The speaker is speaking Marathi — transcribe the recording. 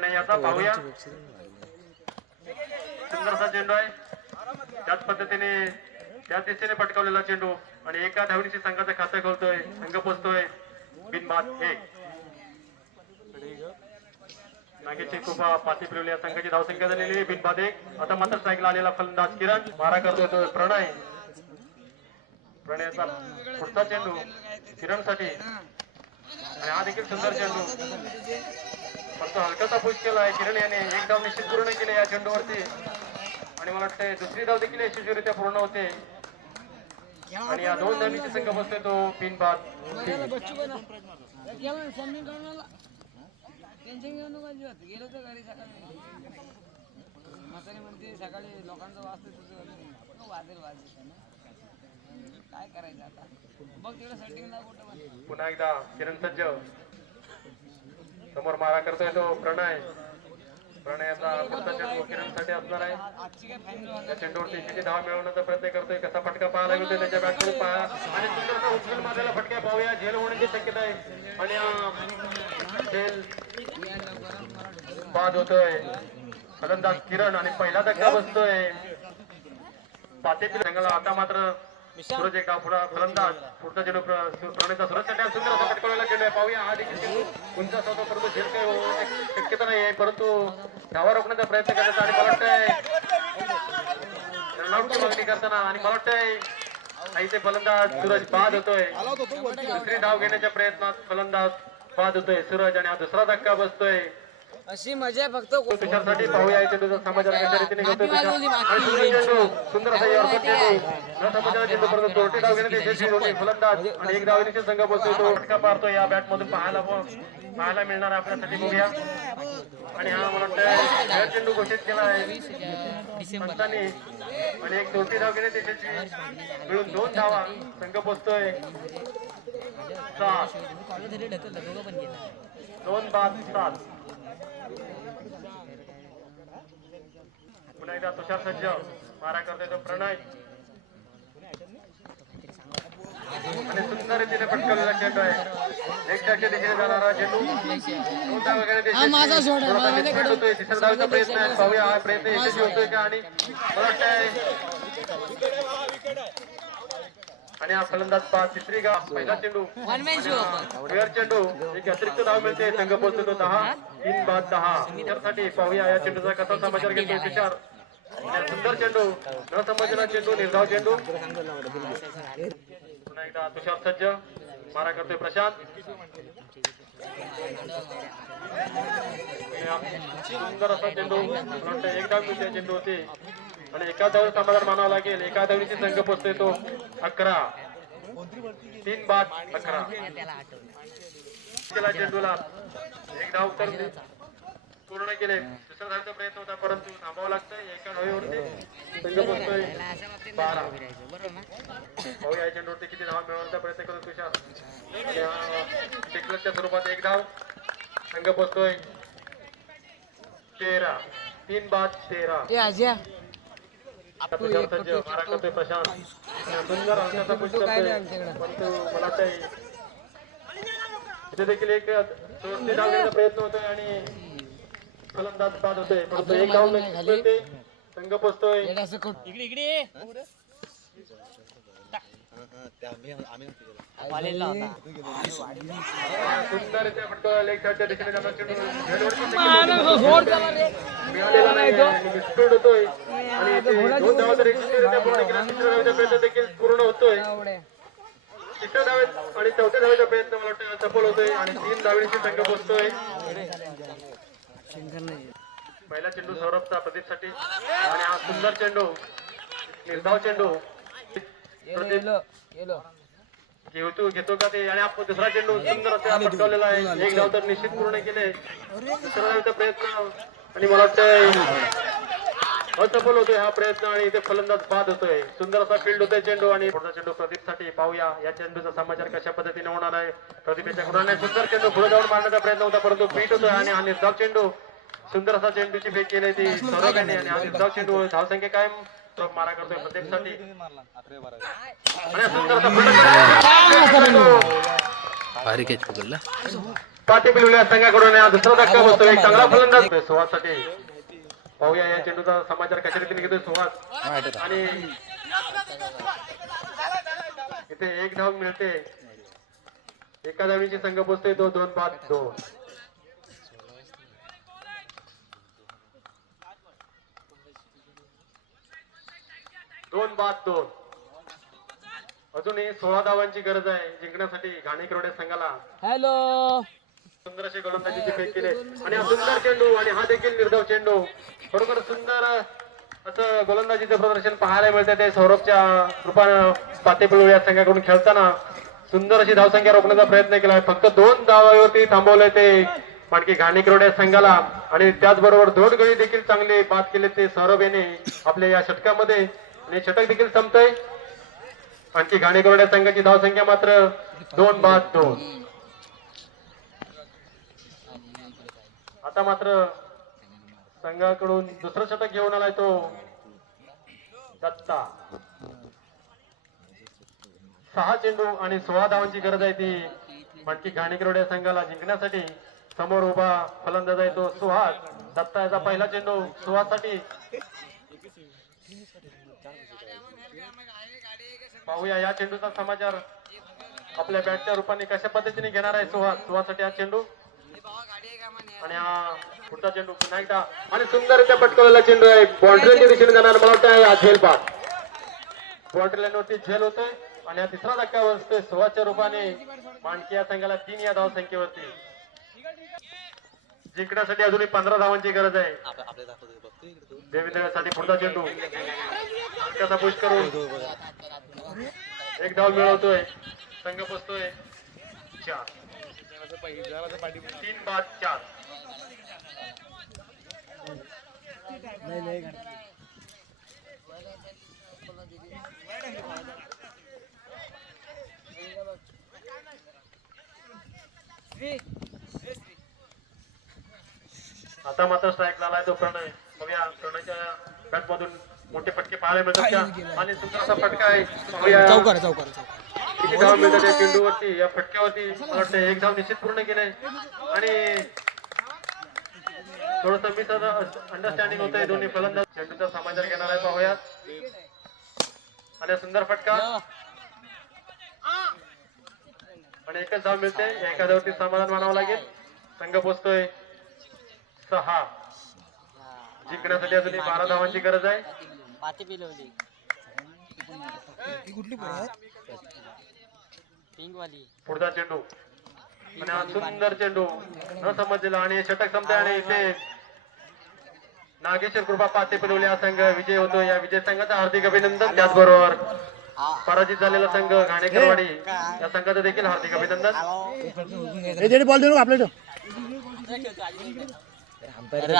नाही याचा पाहूया. सुंदरसा चेंडू आहे, त्याच पद्धतीने त्याच दिशेने पटकावलेला चेंडू आणि एका धावणीची संघाचं खातं खोलतोय, संघ पोचतोय बिनबाद 1. नागेशची खूप पाती फिरवली, संघाची धावसंख्या झालेली आहे बिनबाद 1. आता मात्र सायकल आलेला फलंदाज किरण मारा करतोय तो प्रणय. प्रणयचा पुढचा चेंडू किरणसाठी आणि हा देखील सुंदर चेंडू, फक्त हलकाचा पुश केला आहे किरण याने. एक धाव निश्चित पूर्ण केले या चेंडूवरती आणि मला वाटतं दुसरी धाव देखील यशस्वीरित्या पूर्ण होते आणि या 2 धावनीची संघ बसतोय तो बिनबाद 3. टेन्शन घेऊ नका अजिबात. गेलो तर घरी सकाळी म्हातारी म्हणते सकाळी लोकांचं वाचतं तुझं वाजेल काय करायचं आता. बघ तिकडे सेटिंगला कुठं पुन्हा एकदा किरण सज्ज समोर मारा करतोय तो प्रणय. प्रणयाचा पुढचा चेंडू किरणसाठी असणार आहे. त्या चेंडूवरती किती धाव मिळवण्याचा प्रयत्न करतोय, कसा फटका पाहायला मिळतोय त्याच्या बॅटकडून पाहा आणि सुंदरचा उचलून मारलेला फटका पाहूया. झेल होण्याची शक्यता आहे आणि झेल बाद होतोय. फलंदाज किरण आणि पहिला धक्का बसतोय पातेपीर संघाला. आता मात्र सूरज एक डाव फलंदाज पुढचा चेंडू प्रणयचा सूरजसाठी सुंदर असा पटकवलेला चेंडू आहे. पाहूया हा देखील चेंडू उंच असा होतो, परंतु झेल काही होण्याची शक्यता नाही आहे, परंतु धावा रोखण्याचा प्रयत्न करण्याचा आणि मला वाटतंय रनआउटची मागणी करताना आणि मला वाटतंय इथे फलंदाज सूरज बाद होतोय. दुसरी धाव घेण्याच्या प्रयत्नात फलंदाज बाद होतोय सूरज आणि हा दुसरा धक्का बसतोय. अशी मजा फक्त तुषारसाठी पाहूया चेंडूचा समाचार कशा रीतीने घेतोय चेंडू. सुंदर असा यार्कर चेंडू न समाचार चेंडू, परंतु चोरटी धाव घेण्यात यशस्वी होते फलंदाज आणि एक धावनीचे संघ बसतोय तो फटका पारतो या बॅट मधून पाहायला मिळणार आपल्यासाठी. बघूया आणि हा मला वाटतं चेंडू घोषित केला आहे पंचांनी आणि एक चोरटी धाव घेण्यात यशस्वी मिळून 2 धावा संघ पोचतोय 7. 2 बाद 7. पुन्हा एकदा तुषार सज्ज मारा करतोय तो प्रणय आणि सुंदर रीतीने पटकवलेला चेंडू आहे. एक दिशेने जाणारा चेंडू 2 धावा घेण्यात होतोय. तिसऱ्या धावेचा प्रयत्न आहे, पाहूया हा प्रयत्न यशस्वी होतोय का. आणि मला वाटतंय आणि हा फलंदाज पास. तिसरी गाव पहिला चेंडू चेंडू एक अतिरिक्त धाव मिळते, संघ पोहोचतो तो 10. 3 बाद 10 साठी. पाहूया या चेंडूचा कसा समाचार घेतोय तुषार. सुंदर चेंडू न समजलेला चेंडू, निर्धाव चेंडू. पुन्हा एकदा तुषार सज्ज मारा करतोय प्रशांत. सुंदर असा चेंडू, एक धाव मिळते चेंडू होते आणि एका धाव समाधान मानावं लागेल. एका धावनीची संघ पोचतोय तो 11. 3 बाद 11. चेंडूला एक धाव तर पूर्ण केले. दुसऱ्या धावचा प्रयत्न होता, परंतु थांबावं लागतंय. एका धावेवरती संघ पोचतोय 12. पाहूया या चेंडूवरती किती धाव मिळवण्याचा प्रयत्न करतो तुषार. टेक्निकच्या स्वरूपात एक धाव संघ पोचतोय 13. 3 बाद 13. तुषार सज्ज मारा करतोय प्रशांत. सुंदर हलकाचा पुश करतोय, परंतु मला वाटतंय इथे देखील एक चोरटी धाव घेण्याचा प्रयत्न होतोय आणि फलंदाज बाद होतोय, परंतु एक धाव मिळते संघ पोचतोय. सुंदररित्या फटका लेग साईडच्या दिशेने जाणार चेंडू मिळालेला नाही आणि मिसफील्ड होतोय आणि 2 धावा तर यशस्वीरित्या पूर्ण केल्या. तिसऱ्या धावेचा प्रयत्न देखील पूर्ण होतोय. तिसऱ्या धावेत आणि चौथ्या धावेचा प्रयत्न मला वाटतं सफल होतोय आणि 3 धावेची संघ पोचतोय. पहिला चेंडू सौरभचा प्रदीपसाठी आणि हा सुंदर चेंडू निर्धाव चेंडू घेतो का ते. आणि आपण दुसरा चेंडू सुंदर असा पटकावलेला आहे. एक धाव तर निश्चित पूर्ण केले. दुसऱ्या धावेचा प्रयत्न आणि मला वाटतं असफल होतोय हा प्रयत्न आणि इथे फलंदाज बाद होतोय. सुंदर असा फील्ड होतोय चेंडू आणि पुढचा चेंडू प्रदीपसाठी. पाहूया या चेंडूचा समाचार कशा पद्धतीने होणार आहे. प्रदीपच्या गुणाने सुंदर चेंडू पुढे जाऊन मारण्याचा प्रयत्न होता, परंतु पीठ होतोय आणि हा निर्धाव चेंडू सुंदर असा चेंडूची फेक केली ती सौरभ यांनी आणि हा निर्धाव चेंडू धावसंख्या कायम मारा करतोय प्रत्येकसाठी. भारी कॅच पकडला. पाठी पिलवल्या संघाकडून या दुसरा धक्का बसतो. एक चांगला फलंदाज सुहाससाठी. पाहूया या चेंडूचा समाचार कशा रीतीने घेतोय सुहास. आणि इथे एक धाव मिळते. एका धावीची संघ पोचते. 2-2. 2-2. अजूनही 16 धावांची गरज आहे जिंकण्यासाठी घाणेकरवडे संघाला. हॅलो सुंदर अशी गोलंदाजीची फेक केली आणि हा सुंदर चेंडू आणि हा देखील निर्धाव चेंडू. खरोखर सुंदर असं गोलंदाजीचं प्रदर्शन पाहायला मिळतं ते सौरभच्या रूपानं पातेपिळू या संघाकडून खेळताना. सुंदर अशी धावसंख्या रोखण्याचा प्रयत्न केला. फक्त 2 धावावरती थांबवलंय ते माणकी घाणेकरवडे संघाला. आणि त्याचबरोबर 2 गडी देखील चांगले बाद केले ते सौरभ याने आपल्या या षटकामध्ये. आणि षटक देखील संपतंय. आणखी घाणेकरवडे संघाची धावसंख्या मात्र 2-2. आता मात्र संघाकडून दुसरं षटक घेऊन आलाय तो दत्ता. 6 चेंडू आणि 16 धावांची गरज आहे ती आणखी घाणेकरवडे संघाला जिंकण्यासाठी. समोर उभा फलंदाज आहे तो सुहास. दत्ता याचा पहिला चेंडू सुहाससाठी. पाहूया या चेंडूचा समाचार आपल्या बॅटच्या रूपाने कशा पद्धतीने घेणार आहे सुहास. सुहाससाठी हा चेंडू आणि हा पुढचा चेंडू पुन्हा एकदा आणि सुंदररित्या पटकवलेला चेंडू आहे. बाउंड्रीच्या दिशेने जाणार. मला वाटतं हा झेल पास. बाउंड्री लाईनवरती झेल होतोय आणि हा तिसरा धक्का बसतोय सुहासच्या रूपाने माणकी या संघाला 3 या धावसंख्येवरती. जिंकण्यासाठी अजूनही 15 धावांची गरज आहे. देवेंद्रसाठी पुढचा चेंडू कसा पुश करून 1 धाव मिळवतोय. संघ पोचतोय 4. 3-4. आता मात्र स्ट्राईक लालाय तो प्रणय. बघूया प्रणयच्या बॅट मधून मोठे फटके पाहायला मिळतात का आणि सुंदरसा फटका आहे. बघूया किती धाव मिळतात त्या चेंडूवरती. या फटक्यावरती मला वाटतं 1 धाव निश्चित पूर्ण केले आणि थोडस मिस अंडरस्टँडिंग होत आहे दोन्ही फलंदाज. चेंडूचा समाचार घेणार आहे पाहूयात. आणि सुंदर फटका आणि 1च धाव मिळते. एका धावती समाधान मानावं लागेल. संघ पोचतोय 6. जिंकण्यासाठी अजून 12 धावांची गरज आहे. पुढचा चेंडू आणि हा सुंदर चेंडू न समजलेला आणि षटक संपते आणि इथे नागेश्वर कृपा पातेपिलवली हा संघ विजय होतो. या विजय संघाचं हार्दिक अभिनंदन. त्याचबरोबर पराजित झालेला संघ घाणेकरवाडी या संघाचं देखील हार्दिक अभिनंदन. बॉल देऊ आपल्या